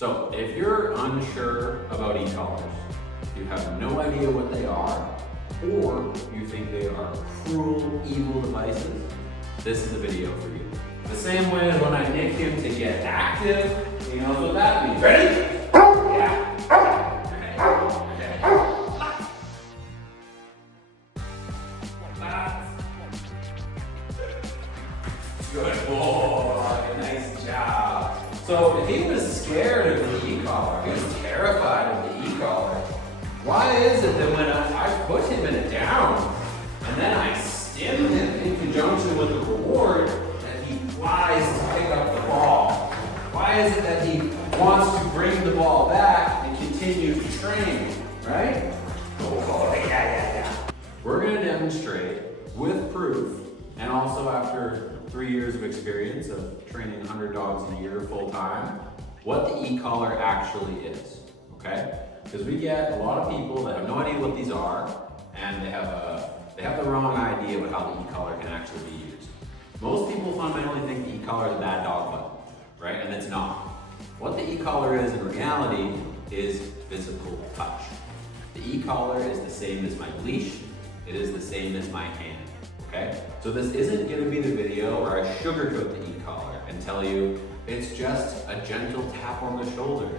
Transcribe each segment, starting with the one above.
So if you're unsure about e-collars, you have no idea what they are, or you think they are cruel, evil devices, this is the video for you. The same way as when I nick him to get active, he knows what that means. Ready? Yeah. Good boy, nice job. So if he was scared of the e-collar, he was terrified of the e-collar, why is it that when I put him in a down and then I stim him in conjunction with the reward, that he flies to pick up the ball? Why is it that he wants to bring the ball back and continue to train, right? Oh, yeah. We're going to demonstrate with proof, and also after 3 years of experience of training 100 dogs a year full time, what the e-collar actually is, okay? Because we get a lot of people that have no idea what these are, and they have the wrong idea about how the e-collar can actually be used. Most people fundamentally think the e-collar is a bad dog button, right? And it's not. What the e-collar is in reality is physical touch. The e-collar is the same as my leash. It is the same as my hand. Okay? So this isn't going to be the video where I sugarcoat the e-collar and tell you it's just a gentle tap on the shoulder.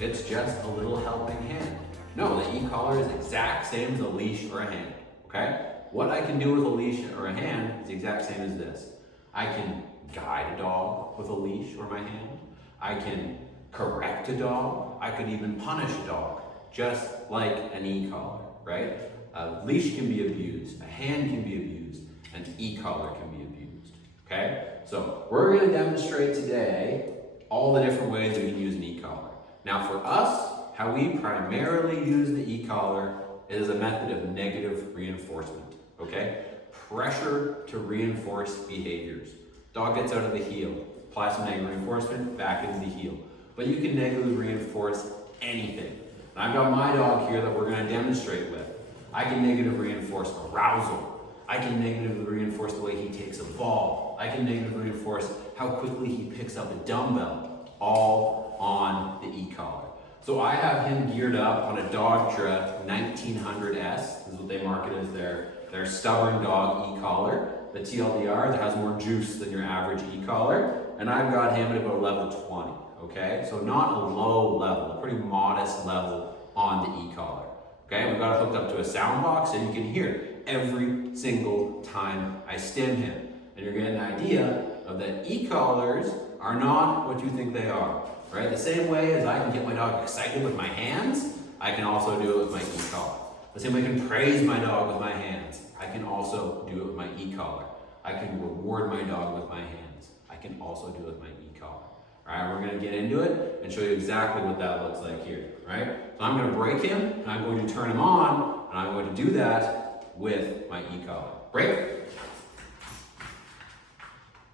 It's just a little helping hand. No, the e-collar is the exact same as a leash or a hand. Okay? What I can do with a leash or a hand is the exact same as this. I can guide a dog with a leash or my hand. I can correct a dog. I could even punish a dog, just like an e-collar, right? A leash can be abused, a hand can be abused, an e-collar can be abused, okay? So we're going to demonstrate today all the different ways we can use an e-collar. Now for us, how we primarily use the e-collar is a method of negative reinforcement, okay? Pressure to reinforce behaviors. Dog gets out of the heel, apply some negative reinforcement, back into the heel. But you can negatively reinforce anything. And I've got my dog here that we're going to demonstrate with. I can negatively reinforce arousal. I can negatively reinforce the way he takes a ball. I can negatively reinforce how quickly he picks up a dumbbell, all on the e-collar. So I have him geared up on a Dogtra 1900S. This is what they market as their stubborn dog e-collar. The TLDR that has more juice than your average e-collar. And I've got him at about level 20, okay? So not a low level, a pretty modest level on the e-collar. Okay, we've got it hooked up to a sound box so you can hear every single time I stim him. And you're getting an idea of that e-collars are not what you think they are, right? The same way as I can get my dog excited with my hands, I can also do it with my e-collar. The same way I can praise my dog with my hands, I can also do it with my e-collar. I can reward my dog with my hands. I can also do it with my e-collar. All right, we're going to get into it and show you exactly what that looks like here, right? So I'm going to break him, and I'm going to turn him on, and I'm going to do that with my e-collar. Break.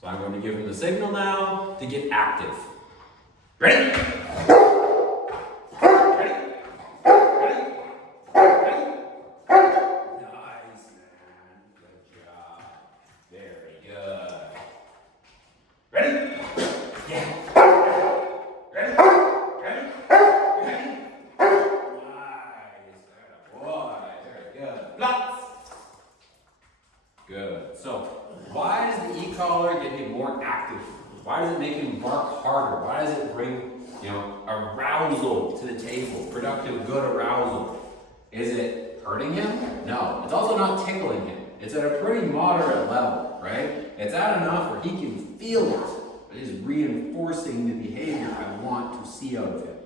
So I'm going to give him the signal now to get active. Ready? Good. So, why does the e-collar get him more active? Why does it make him bark harder? Why does it bring, arousal to the table? Productive, good arousal. Is it hurting him? No. It's also not tickling him. It's at a pretty moderate level, right? It's at enough where he can feel it, but it's reinforcing the behavior I want to see out of him.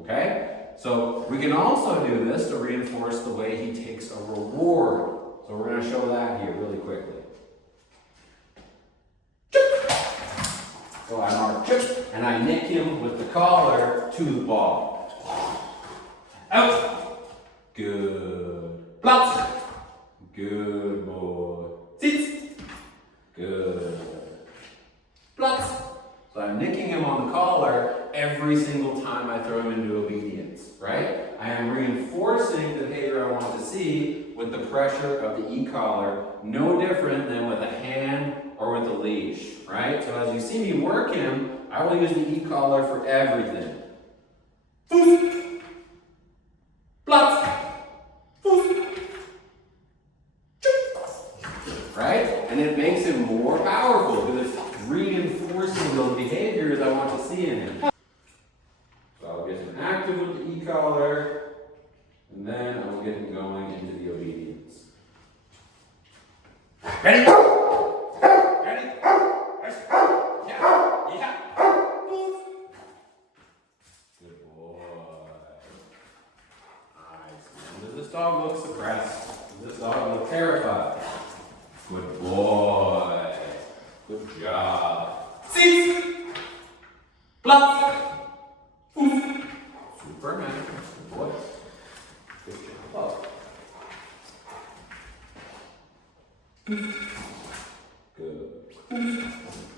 Okay? So, we can also do this to reinforce the way he takes a reward. So we're going to show that here really quickly. So I mark chip, and I nick him with the collar to the ball. Out. Good. Blocks. Good boy. Sits. Good. Blocks. So I'm nicking him on the collar every single time I throw him into obedience, right? I am reinforcing the behavior I want to see with the pressure of the e-collar, no different than with a hand or with a leash, right? So as you see me work him, I will use the e-collar for everything. e-collar, and then I will get him going into the obedience. Ready? Ready? Yeah. Yeah. Good boy. Nice. Does this dog look suppressed? Does this dog look terrified? Good boy. Good job. Six. Plus. Superman. Good boy. Good job. Good.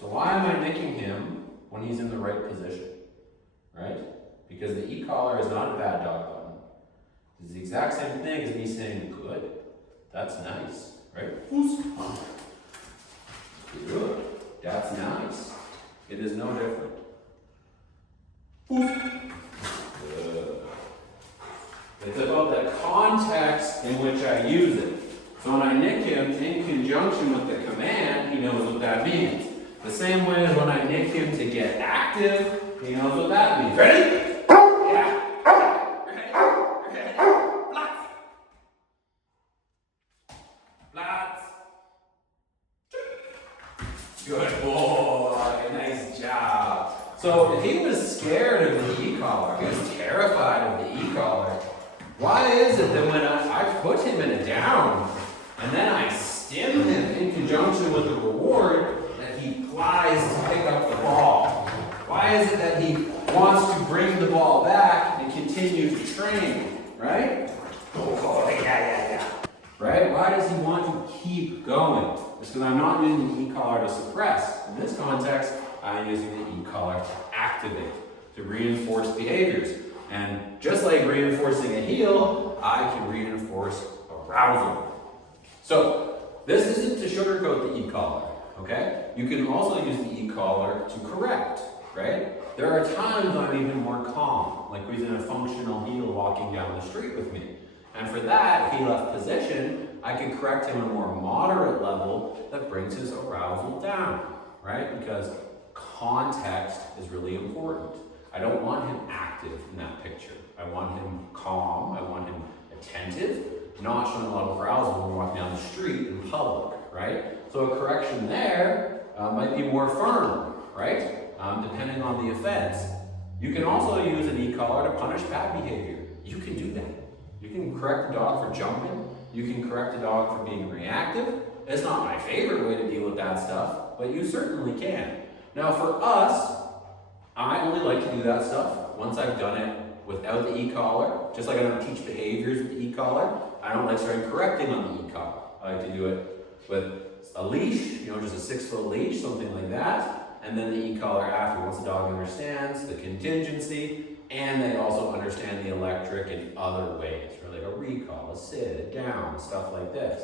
So why am I nicking him when he's in the right position? Right? Because the e-collar is not a bad dog button. It's the exact same thing as me saying, good. That's nice. Right? Good. That's nice. It is no different. Good. It's about the context in which I use it. So when I nick him in conjunction with the command, he knows what that means. The same way as when I nick him to get active, he knows what that means. Ready? Yeah. Ready? Ready? Blocks. Blocks. Good boy. Nice job. So he was scared of the e-collar. He was terrified of the e-collar. Why is it that when I put him in a down, and then I stim him in conjunction with the reward, that he flies to pick up the ball? Why is it that he wants to bring the ball back and continue to train, right? Oh, yeah. Right? Why does he want to keep going? It's because I'm not using the e-collar to suppress. In this context, I'm using the e-collar to activate, to reinforce behaviors. And just like reinforcing a heel, I can reinforce arousal. So, this isn't to sugarcoat the e-collar, okay? You can also use the e-collar to correct, right? There are times when I'm even more calm, like when he's in a functional heel walking down the street with me. And for that, if he left position, I can correct him at a more moderate level that brings his arousal down, right? Because context is really important. I don't want him active in that picture. I want him calm, I want him attentive, not showing a lot of arousal when we're walking down the street in public, right? So a correction there might be more firm, right? Depending on the offense. You can also use an e-collar to punish bad behavior. You can do that. You can correct a dog for jumping. You can correct a dog for being reactive. It's not my favorite way to deal with that stuff, but you certainly can. Now for us, I only like to do that stuff once I've done it without the e-collar. Just like I don't teach behaviors with the e-collar, I don't like starting correcting on the e-collar. I like to do it with a leash, just a 6-foot leash, something like that, and then the e-collar after, once the dog understands the contingency, and they also understand the electric in other ways, like a recall, a sit, a down, stuff like this.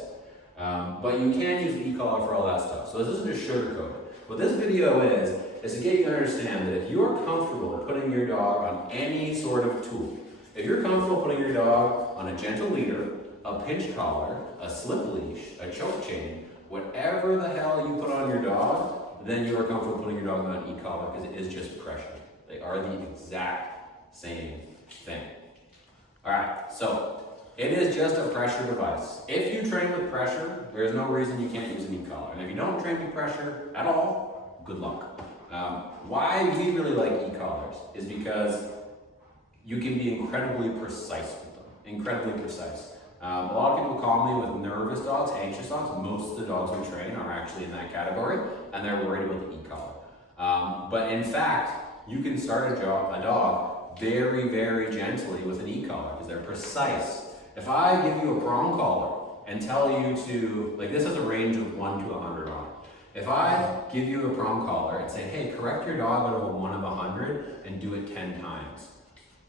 But you can use the e-collar for all that stuff. So this isn't a sugarcoat. What this video is to get you to understand that if you're comfortable putting your dog on any sort of tool, if you're comfortable putting your dog on a gentle leader, a pinch collar, a slip leash, a choke chain, whatever the hell you put on your dog, then you are comfortable putting your dog on an e-collar because it is just pressure. They are the exact same thing. Alright, so it is just a pressure device. If you train with pressure, there's no reason you can't use an e-collar. And if you don't train with pressure at all, good luck. Why we really like e-collars is because you can be incredibly precise with them. Incredibly precise. A lot of people call me with nervous dogs, anxious dogs. Most of the dogs we train are actually in that category, and they're worried about the e-collar. But in fact, you can start a dog very, very gently with an e-collar because they're precise. If I give you a prong collar and tell you to, like this has a range of 1 to 100 on it. If I give you a prong collar and say, hey, correct your dog out of a 1 of 100 and do it 10 times,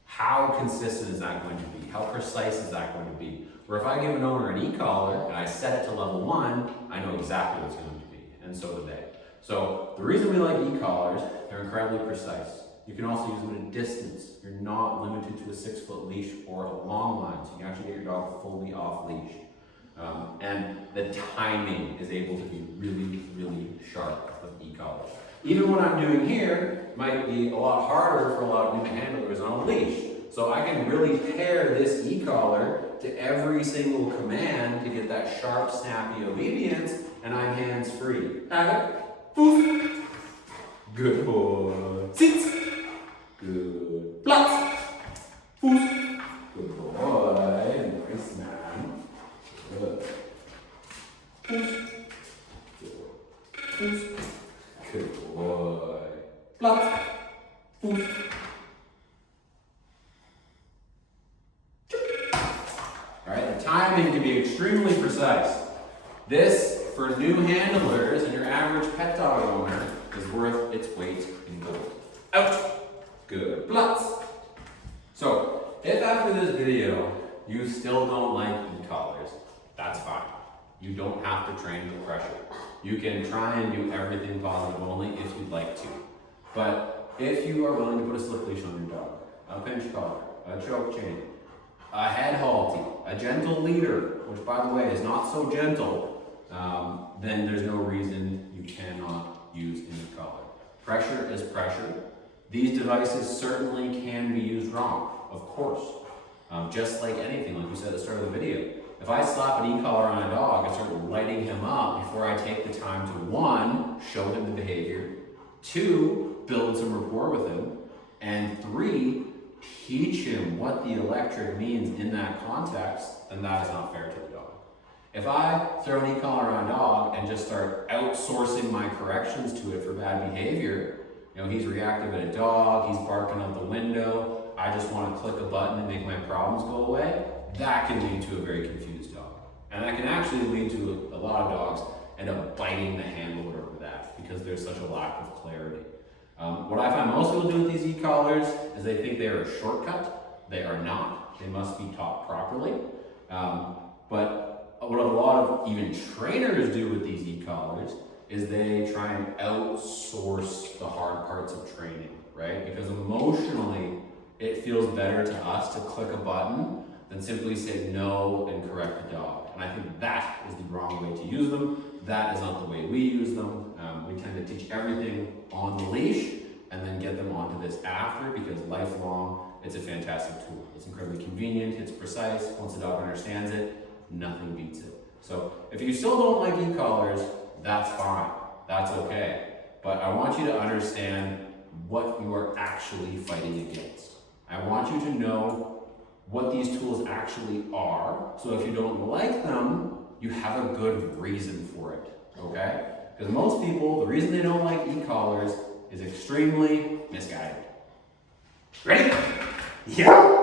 how consistent is that going to be? How precise is that going to be? Or if I give an owner an e-collar and I set it to level 1, I know exactly what it's going to be, and so do they. So the reason we like e-collars, they're incredibly precise. You can also use them at a distance. You're not limited to a 6-foot leash or a long line, so you can actually get your dog fully off leash. And the timing is able to be really, really sharp with e-collars. Even what I'm doing here might be a lot harder for a lot of new handlers on a leash. So I can really pair this e-collar to every single command to get that sharp, snappy obedience, and I'm hands-free. Poof. Good boy. Sit. Good. Platz. Fuß. Good boy. Nice man. Good. Fuß. Fuß. Good boy. Platz. Fuß. Alright, the timing can be extremely precise. This, for new handlers and your average pet dog owner, is worth its weight in gold. Out! Good. Platz! So, if after this video you still don't like e-collars, that's fine. You don't have to train with pressure. You can try and do everything positive only if you'd like to. But if you are willing to put a slip leash on your dog, a pinch collar, a choke chain, a head halty, a gentle leader, which by the way is not so gentle, then there's no reason you cannot use an e-collar. Pressure is pressure. These devices certainly can be used wrong, of course. Just like anything, like we said at the start of the video. If I slap an e-collar on a dog and start lighting him up before I take the time to 1, show him the behavior, 2, build some rapport with him, and 3, teach him what the electric means in that context, then that is not fair to the dog. If I throw an e-collar on a dog and just start outsourcing my corrections to it for bad behavior, you know, he's reactive at a dog, he's barking out the window, I just want to click a button and make my problems go away, that can lead to a very confused dog. And that can actually lead to a lot of dogs end up biting the handle over that because there's such a lack of clarity. What I find most people do with these e-collars is they think they are a shortcut. They are not. They must be taught properly. But what a lot of even trainers do with these e-collars is they try and outsource the hard parts of training, right? Because emotionally, it feels better to us to click a button than simply say no and correct the dog. And I think that is the wrong way to use them. That is not the way we use them. We tend to teach everything on the leash and then get them onto this after because lifelong, it's a fantastic tool. It's incredibly convenient, it's precise. Once the dog understands it, nothing beats it. So if you still don't like e-collars, that's fine, that's okay. But I want you to understand what you are actually fighting against. I want you to know what these tools actually are, so if you don't like them, you have a good reason for it, okay? Because most people, the reason they don't like e-collars is extremely misguided. Ready? Yeah.